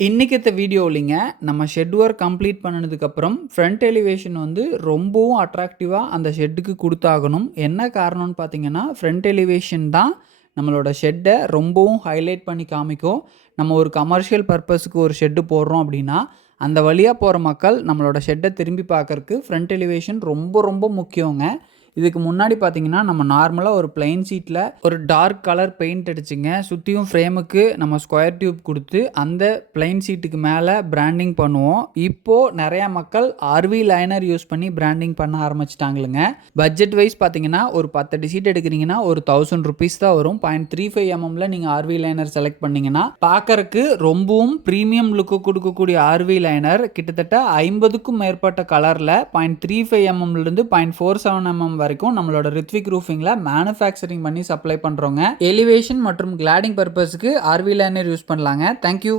இன்னைக்கத்த வீடியோலிங்க நம்ம shed work complete பண்ணதுக்கப்புறம் front elevation வந்து ரொம்பவும் அட்ராக்டிவாக அந்த ஷெட்டுக்கு கொடுத்தாகணும். என்ன காரணம்னு பார்த்தீங்கன்னா, ஃப்ரண்ட் எலிவேஷன் தான் நம்மளோட ஷெட்டை ரொம்பவும் ஹைலைட் பண்ணி காமிக்கும். நம்ம ஒரு கமர்ஷியல் பர்பஸுக்கு ஒரு ஷெட்டு போடுறோம் அப்படின்னா, அந்த வழியாக போகிற மக்கள் நம்மளோட ஷெட்டை திரும்பி பார்க்கறக்கு ஃப்ரண்ட் எலிவேஷன் ரொம்ப ரொம்ப முக்கியங்க. இதுக்கு முன்னாடி பார்த்தீங்கன்னா, நம்ம நார்மலாக ஒரு பிளெயின் ஷீட்டில் ஒரு டார்க் கலர் பெயிண்ட் அடிச்சுங்க. சுற்றியும் ஃப்ரேமுக்கு நம்ம ஸ்கொயர் டியூப் கொடுத்து அந்த பிளெயின் ஷீட்டுக்கு மேலே பிராண்டிங் பண்ணுவோம். இப்போது நிறையா மக்கள் ஆர்வி லைனர் யூஸ் பண்ணி பிராண்டிங் பண்ண ஆரம்பிச்சிட்டாங்களுங்க. பட்ஜெட் வைஸ் பார்த்தீங்கன்னா, ஒரு 10 ஷீட் எடுக்கிறீங்கன்னா ஒரு ₹1000 தான் வரும். 0.35 mmல நீங்கள் ஆர்வி லைனர் செலக்ட் பண்ணிங்கன்னா பார்க்கறக்கு ரொம்பவும் ப்ரீமியம் லுக்கு கொடுக்கக்கூடிய ஆர்வி லைனர் கிட்டத்தட்ட 50க்கும் மேற்பட்ட கலரில் 0.35 mmலேருந்து 0.47 mm வரைக்கும் நம்மளோட ரித்விக் ரூஃபிங்ல மேனுஃபேக்சரிங் பண்ணி சப்ளை பண்றோங்க. எலிவேஷன் மற்றும் கிளாடிங் பர்பஸ்க்கு ஆர்வி லைனர் யூஸ் பண்ணலாங்க. தேங்க்யூ.